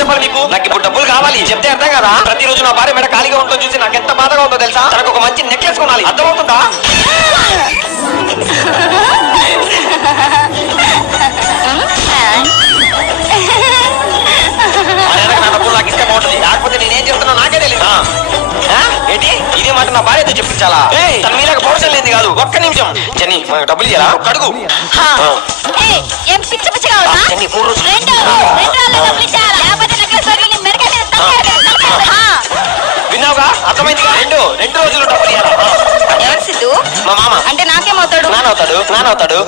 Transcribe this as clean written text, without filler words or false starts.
చెప్పాలి మీకు? నాకు ఇప్పుడు డబ్బులు కావాలి, చెప్తే అర్థం కదా. ప్రతిరోజు నా భార్య మెడ ఖాళీగా ఉంటుంది చూసి నాకు ఎంత బాధగా ఉందో తెలుసా. తనకు ఒక మంచి నెక్లెస్ కొనాలి, అర్థమవుతుందా? నా డబ్బులు నాకు ఇస్తే బాగుంటుంది, లేకపోతే నేనేం చేస్తున్నా నాకే తెలియదు. ఏంటి ఇదే మాట నా భార్యతో చెప్పించాలా? తన మీద పౌరుషం లేదు కాదు. ఒక్క నిమిషం జని, డబ్బులు ఇయ్యాలా? అడుగు. విన్నావుగా, అర్థమైందిగా. రెండు రోజులు డబ్బులు ఇయ్యాలా? ఎవరు సిద్ధు? మా మామ. అంటే నాకేమవుతాడు? నానవుతాడు.